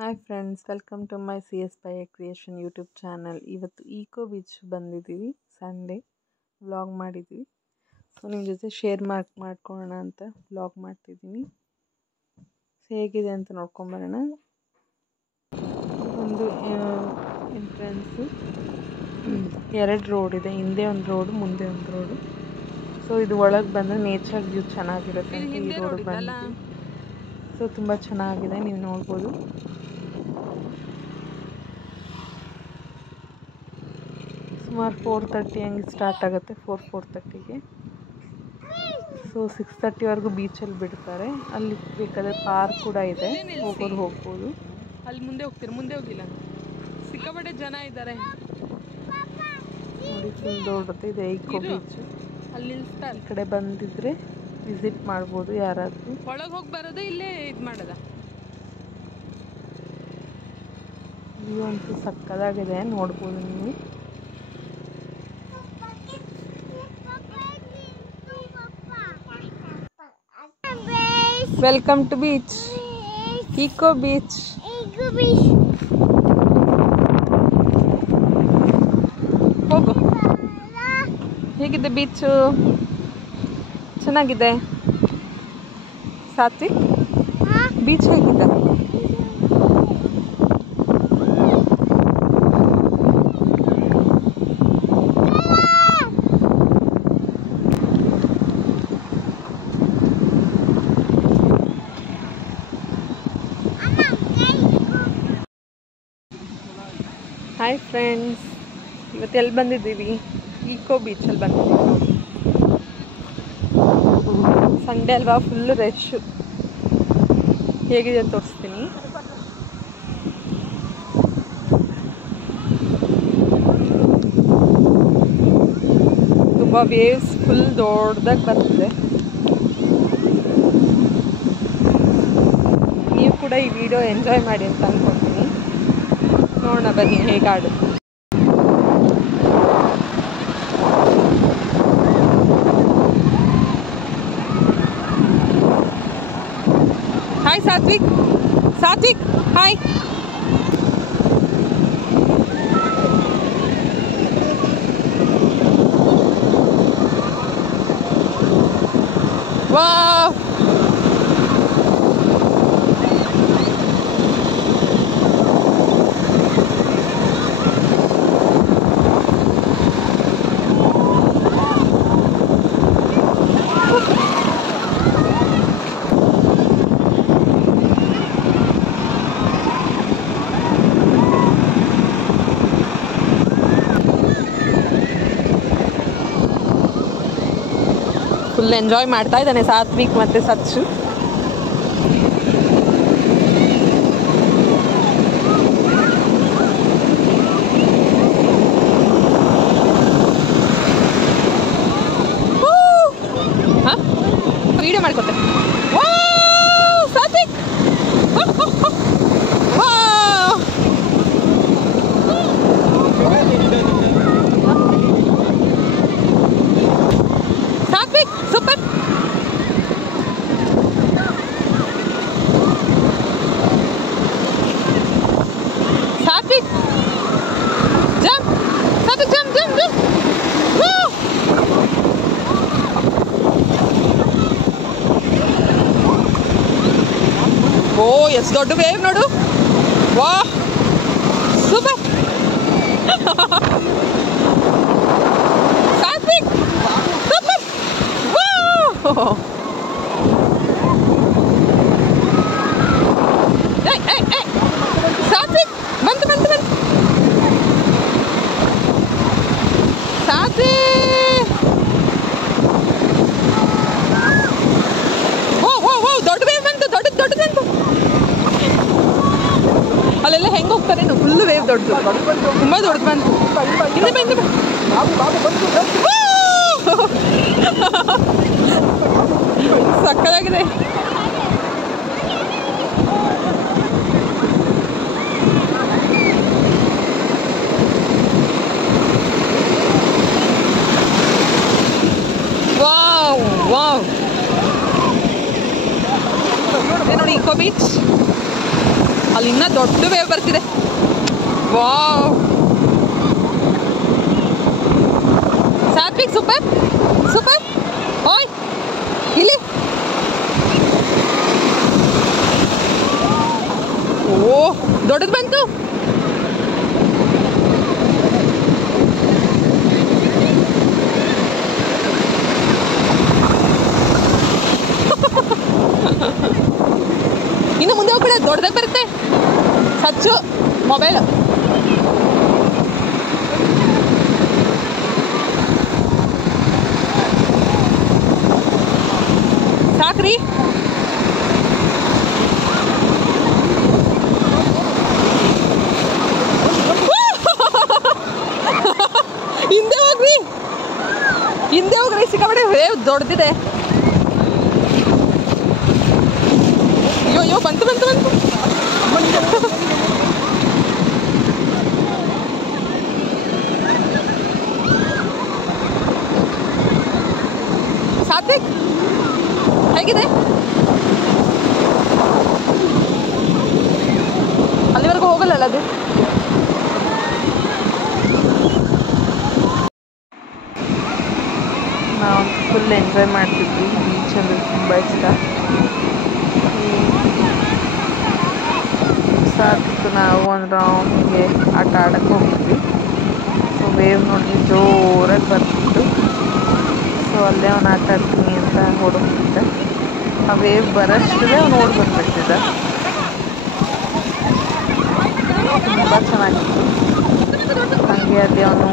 Hi friends, welcome to my CS by creation YouTube channel. ಇವತ್ತು Eco Beach ಬಂದಿದ್ದೀವಿ. Sunday vlog ಮಾಡಿದ್ದೀವಿ. So ನಿಮ್ಮ ಜೊತೆ ಶೇರ್ ಮಾಡ್ಕೊಳ್ಳೋಣ ಅಂತ ವ್ಲಾಗ್ ಮಾಡ್ತಿದ್ದೀನಿ. ಹೇಗಿದೆ ಅಂತ ನೋಡ್ಕೊಂಬರೋಣ. ಒಂದು ಎಂಟ್ರೆನ್ಸು, ಎರಡು ರೋಡ್ ಇದೆ. ಹಿಂದೆ ಒಂದು ರೋಡು, ಮುಂದೆ ಒಂದು ರೋಡು. ಸೊ ಇದು ಒಳಗೆ ಬಂದರೆ ನೇಚರ್ ವ್ಯೂ ಚೆನ್ನಾಗಿರುತ್ತೆ ಅಂತ ಈ ರೋಡ್ ಬಂದಿದ್ದೀವಿ. ಸೊ ತುಂಬ ಚೆನ್ನಾಗಿದೆ, ನೀವು ನೋಡ್ಬೋದು. ಸುಮಾರು 4:30 ಹಂಗೆ ಸ್ಟಾರ್ಟ್ ಆಗುತ್ತೆ. 4:30ಗೆ. ಸೊ 6:30ವರೆಗೂ ಬೀಚಲ್ಲಿ ಬಿಡ್ತಾರೆ. ಅಲ್ಲಿ ಬೇಕಾದರೆ ಪಾರ್ಕ್ ಕೂಡ ಇದೆ, ಹೋಗೋರು ಹೋಗ್ಬೋದು. ಅಲ್ಲಿ ಮುಂದೆ ಹೋಗ್ತೀರ, ಮುಂದೆ ಹೋಗಿಲ್ಲ, ಸಿಕ್ಕಾಪಟ್ಟೆ ಜನ ಇದ್ದಾರೆ ನೋಡಿ. ಫುಲ್ ದೊಡ್ಡದು ಇದೆ ಈಕೋ ಬೀಚ್. ಅಲ್ಲಿ ನಿಲ್ಲಿಸ್ತಾರೆ. ಈ ಕಡೆ ಬಂದಿದ್ರೆ ವಿಸಿಟ್ ಮಾಡ್ಬೋದು ಯಾರಾದರೂ. ಒಳಗೆ ಹೋಗಿ ಬರೋದು, ಇಲ್ಲೇ ಇದು ಮಾಡೋದ. ವ್ಯೂ ಅಂತೂ ಸಕ್ಕದಾಗಿದೆ, ನೋಡ್ಬೋದು ನೀವು. Welcome to beach, Eco Beach. ಹೋಗು. ಹೇಗಿದೆ ಬೀಚು? ಚೆನ್ನಾಗಿದೆ. ಸಾತ್ವಿಕ್, ಬೀಚ್ ಹೇಗಿದೆ? ಹಾಯ್ ಫ್ರೆಂಡ್ಸ್, ಇವತ್ತು ಎಲ್ಲಿ ಬಂದಿದ್ದೀವಿ? ಈಕೋ ಬೀಚಲ್ಲಿ ಬಂದಿದ್ದೀವಿ. ಸಂಡೇ ಅಲ್ವಾ, ಫುಲ್ಲು ರಶ್ಶು. ಹೇಗಿದೆ ಅಂತ ತೋರಿಸ್ತೀನಿ. ತುಂಬ ವೇವ್ಸ್ ಫುಲ್ ದೊಡ್ಡದಾಗಿ ಬರ್ತಿದೆ. ನೀವು ಕೂಡ ಈ ವಿಡಿಯೋ ಎಂಜಾಯ್ ಮಾಡಿ ಅಂತ ಅಂದ್ಕೊಳ್ತೀನಿ. ನೋಡೋಣ ಬನ್ನಿ ಹೇಗೆ ಆಡುತ್ತೆ. Hi Satvik, Satvik hi. Wow, full enjoy ಮಾಡ್ತಾ ಇದ್ದಾನೆ ಸಾತ್ವಿಕ್ ಮತ್ತು ಸಚ್ಚು. ವಿಡಿಯೋ ಮಾಡ್ಕೊತೆ Satvik. Satvik super. Satvik jump, Satvik jump jump jump. ಓ ಎಷ್ಟು ದೊಡ್ಡ ವೇವ್ ನೋಡು. ವಾ ಸೂಪರ್. ಸಾತ್ವಿಕ್ ಸೂಪರ್. ಸಾತ್ವಿಕ್ ಬಂತು ಬಂತು ಬಂತು. ಸಾತ್ವಿಕ್ ದೊಡ್ಡ ವೇವ್ ಬಂತು, ದೊಡ್ಡದು ಬಂತು. ಅಲ್ಲೆಲ್ಲ ಹೆಂಗೆ ಹೋಗ್ತಾರೆ? ಫುಲ್ ವೇವ್ ದೊಡ್ಡದು, ತುಂಬ ದೊಡ್ಡದು ಬಂತು. ಹಿಂದೆ ಬಂದು ಸಕ್ಕದಾಗಿದೆ. ವಾವ್ ವಾವ್, ನೋಡಿ ಈಕೋ ಬೀಚ್. ಇನ್ನ ದೊಡ್ಡ ವೇವ್ ಬರ್ತಿದೆ. Wow, Satvik super super. ಓಯ್ ಇಲ್ಲಿ. ಓ ದೊಡ್ಡದು ಬಂತು. ಇನ್ನು ಮುಂದೆ ಹೋಗ್ಬಿಡ, ದೊಡ್ಡದಾಗ ಬರುತ್ತೆ. ಸಚ್ಚು ಮೊಬೈಲ್. ಸಾಕ್ರಿ. ಹಿಂದೆ ಹೋಗ್ರಿ, ಹಿಂದೆ ಹೋಗ್ರಿ. ಸಿಕ್ಕಾಪಟ್ಟೆ ವೇವ್ ದೊಡ್ಡದಿದೆ. ಅಯ್ಯೋ ಅಯ್ಯೋ, ಬಂತು ಬಂತು ಬಂತು. ಸಾತ್ವಿಕ್ ಹೇಗಿದೆ? ಅಲ್ಲಿವರೆಗೂ ಹೋಗಲ್ಲ ಅದು. ನಾವು ಫುಲ್ ಎಂಜಾಯ್ ಮಾಡ್ತಿದ್ವಿ. ಬೀಚ್ ಅಂದರೆ ತುಂಬ ಇಷ್ಟ. ಸಾಕು ನಾವು ಒಂದು ರೌಂಡ್ಗೆ ಆಟ ಆಡೋಕ್ಕೆ ಹೋಗಿದ್ವಿ. ಸೊ ವೇವ್ ನೋಡಿ ಜೋರಾಗಿ ಬರ್ತಿತ್ತು. ಸೊ ಅಲ್ಲೇ ಅವನು ಆಟ ಆಡ್ತೀನಿ ಅಂತ ಓಡೋಗ್ತಿದ್ದೆ. ಆ ವೇವ್ ಬರೋಷ್ಟೇ ಅವ್ನು ಓಡಿ ಬಂದ್ಬಿಡ್ತಿದ್ದ. ತುಂಬ ಚೆನ್ನಾಗಿತ್ತು. ಹಾಗೆ ಅಲ್ಲಿ ಅವನು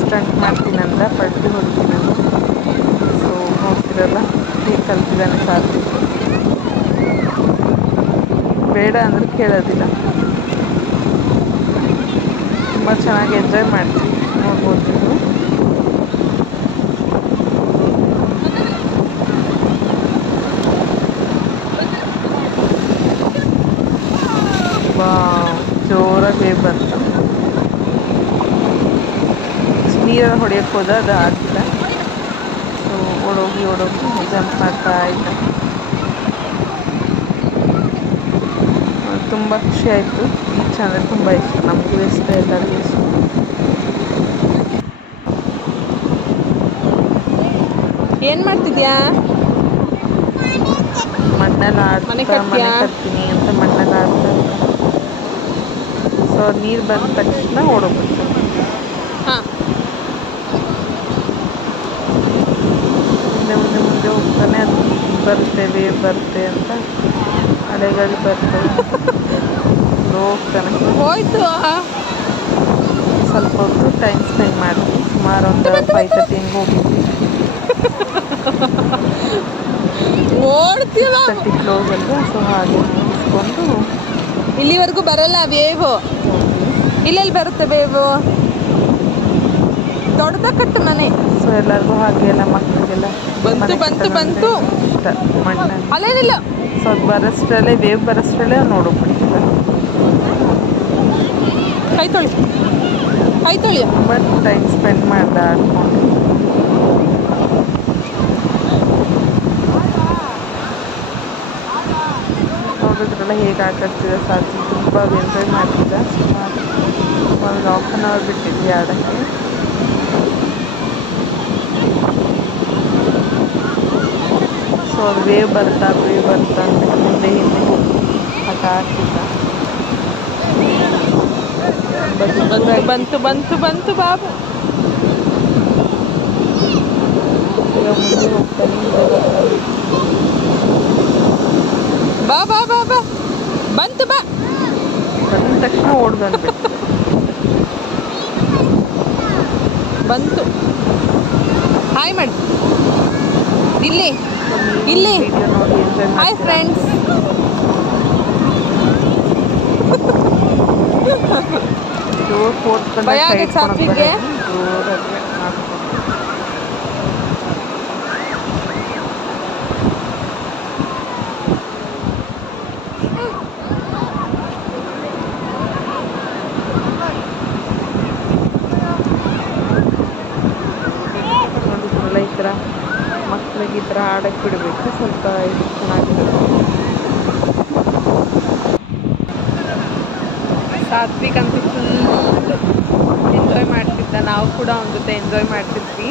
ಸ್ಟಂಟ್ ಮಾಡ್ತೀನಿ ಅಂತ ಪಲ್ಟಿ ಹೊಡಿತೀನಿ ಅಂತ. ಸೊ ನೋಡ್ತಿರಲ್ಲ ಹೇಗೆ ಕಲ್ತಿದ್ದಾನೆ ಸಾತ್ವಿಕ್. ಬೇಡ ಅಂದರೆ ಕೇಳೋದಿಲ್ಲ. ತುಂಬ ಚೆನ್ನಾಗಿ ಎಂಜಾಯ್ ಮಾಡ್ತೀವಿ, ನೋಡ್ಬೋದು ನೀವು. ಜೋರಾಗಿ ಬಂತು. ನೀರಲ್ಲಿ ಹೊಡೆಯೋಕ್ಕೆ ಹೋದ, ಅದು ಆಗಿಲ್ಲ. ಸೊ ಓಡೋಗಿ ಜಂಪ್ ಮಾಡ್ತಾ ಇದ್ದ. ತುಂಬ ಖುಷಿ ಆಯಿತು. ಬೀಚ್ ಅಂದರೆ ತುಂಬ ಇಷ್ಟ, ನಮಗೂ ಇಷ್ಟ, ಎಲ್ಲರಿಗೂ ಇಷ್ಟ. ಏನು ಮಾಡ್ತಿದ್ಯಾ? ಮಣ್ಣಲ್ಲಿ ಆಡ್ತಾ ಮನೆ ಕಟ್ತೀನಿ ಅಂತ ಮಣ್ಣಲ್ಲಿ ಆಡ್ತಾ. ಸೊ ನೀರು ಬಂದ ತಕ್ಷಣ ಓಡೋಗ್ಬಿಡ್ತು. ಹಾಂ, ಮುಂದೆ ಮುಂದೆ ಮುಂದೆ ಹೋಗ್ತಾನೆ. ಅದು ಬರುತ್ತೆ, ವೇವ್ ಬರುತ್ತೆ ಅಂತ, ಅಲೆಗಳು ಬರ್ತವೆ. ಹೋಗ್ತಾನೆ. ಹೋಯ್ತು. ಸ್ವಲ್ಪ ಹೊತ್ತು ಟೈಮ್ ಸ್ಪೆಂಡ್ ಮಾಡ್ತೀವಿ. ಸುಮಾರು ಒಂದು 5:30 ಹಿಂಗೆ ಹೋಗಿದ್ವಿ. ಓಡ್ತೀವ. 6:30 ಕ್ಲೋಸ್ ಅಲ್ವಾ. ಸೊ ಹಾಗೆ ಮುಗಿಸ್ಕೊಂಡು ಇಲ್ಲಿವರೆಗೂ ಬರಲ್ಲ ವೇವು. ಇಲ್ಲೆಲ್ಲಿ ಬರುತ್ತೆ ವೇವು? ದೊಡ್ಡದ ಕಟ್ಟು ಮನೆ. ಸೊ ಎಲ್ಲರಿಗೂ ಹಾಗೆ ಎಲ್ಲ ಮಕ್ಕಳಿಗೆಲ್ಲ ಬಂತು ಬಂತು ಬಂತು ಇಷ್ಟ ಮಣ್ಣಲ್ಲಿ. ಅಲ್ಲೇನಿಲ್ಲ. ಸೊ ಅದು ಬರೋಷ್ಟರಲ್ಲೇ, ವೇವ್ ಬರೋಷ್ಟರಲ್ಲೇ ನೋಡೋಗ್ಬಿಡ್ತೀವಿ. ಕೈ ತೊಳಿ, ಕೈ ತೊಳಿ. ತುಂಬ ಟೈಮ್ ಸ್ಪೆಂಡ್ ಮಾಡ್ದೆ ಆಡ್ಕೊಂಡು. ನೋಡಿದ್ರಲ್ಲ ಹೇಗೆ ಆಟ ಆಡ್ತಿದ್ದ ಸಾಧ್ಯ. ತುಂಬ ಎಂಜಾಯ್ ಮಾಡ್ತಿದ್ದ. ಒಂದು 1/2 ಅವರ್ ಬಿಟ್ಟಿದ್ವಿ ಆಡೋಕ್ಕೆ. ಸೊ ಅದು ವೇವ್ ಬರ್ತಾ ಅಂತ ಮುಂದೆ ಹಿಂದೆ ಹೋಗಿ ಆಟ ಆಡ್ತಿದ್ದ. ಬಂತು ಬಂತು ಬಂತು ಬಾಬು. ಈಗ ಮುಂದೆ ಹೋಗ್ತಾನೆ, ಬಾ ಬಾ ಬಾ ಬಾ. ಬಂತು ಬಾ. ಬಂದ ತಕ್ಷಣ ಓಡ್ ಬಂದ್ಬಿಟ್ಟು. ಬಂತು. ಹಾಯ್ ಮಾಡಿ ಇಲ್ಲಿ ಇಲ್ಲಿ. ವಿಡಿಯೋ ನೋಡಿ ಎಂಜಾಯ್ ಮಾಡಿ. Hi friends. ಜೋರ್ ಫೋರ್ಸ್ ಬಂದ ಭಯ ಆಗೈತೆ ಸಾತ್ವಿಕ್ಗೆ? ಜೋರಾಗಿ ಮಾಡ್ಕೊಂಡು. ನೋಡಿದ್ರಲ್ಲ, ಈ ಥರ ಮಕ್ಕಳಿಗೆ ಈ ಥರ ಆಡಕ್ಕೆ ಬಿಡಬೇಕು. ಸ್ವಲ್ಪ ಚೆನ್ನಾಗಿರುತ್ತೆ. ಸಾತ್ವಿಕ್ ಅಂತೂ ಫುಲ್ ಎಂಜಾಯ್ ಮಾಡ್ತಿದ್ದ, ನಾವು ಕೂಡ ಅವನ ಜೊತೆ ಎಂಜಾಯ್ ಮಾಡ್ತಿದ್ವಿ.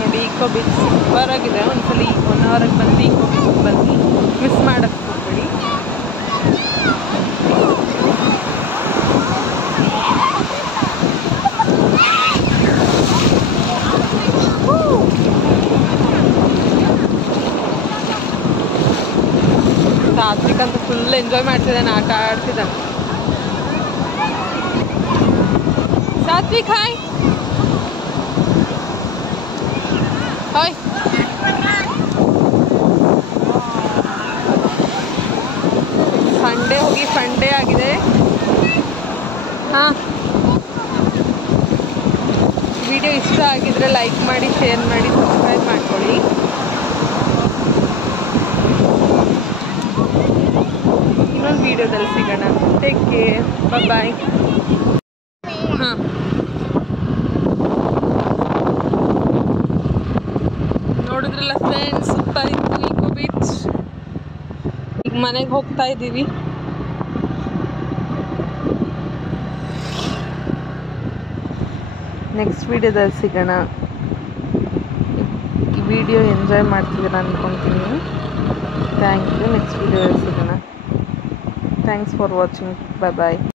ನೋಡಿ ಈಕೋ ಬೀಚ್ ಸೂಪರ್ ಆಗಿದೆ. ಒಂದ್ಸಲಿ 1 ಅವರ್ಗೆ ಬಂದು ಈಕೋ ಬೀಚ್ ಬನ್ನಿ, ಮಿಸ್ ಮಾಡೋಕ್ಕೆ ಹೋಗ್ಬೇಡಿ. ಸಾತ್ವಿಕ್ ಅಂತ ಫುಲ್ ಎಂಜಾಯ್ ಮಾಡ್ತಿದ್ದಾನೆ, ಆಟ ಆಡ್ತಿದ್ದಾನೆ. Satvik hi hi. ಸಂಡೇ ಹೋಗಿ ಸಂಡೇ ಆಗಿದೆ. ಹಾಂ, ವಿಡಿಯೋ ಇಷ್ಟ ಆಗಿದ್ರೆ ಲೈಕ್ ಮಾಡಿ, ಶೇರ್ ಮಾಡಿ, ಸಬ್ಸ್ಕ್ರೈಬ್ ಮಾಡ್ಕೊಳ್ಳಿ. ಇನ್ನೊಂದು ವಿಡಿಯೋದಲ್ಲಿ ಸಿಗೋಣ. Take care, bye. ಹಾಂ, ನೋಡಿದ್ರಲ್ಲ ಫ್ರೆಂಡ್ಸ್, ಸೂಪರ್ ಇತ್ತು ಈಕೋ ಬೀಚ್. ಈಗ ಮನೆಗೆ ಹೋಗ್ತಾ ಇದ್ದೀವಿ. ನೆಕ್ಸ್ಟ್ ವಿಡಿಯೋದಲ್ಲಿ ಸಿಗೋಣ. ಈ ವಿಡಿಯೋ ಎಂಜಾಯ್ ಮಾಡ್ತಿದ್ದೀರ ಅಂದ್ಕೊತೀನಿ. Thank you. ನೆಕ್ಸ್ಟ್ ವಿಡಿಯೋದಲ್ಲಿ ಸಿಗೋಣ. Thanks for watching. ಬಾಯ್.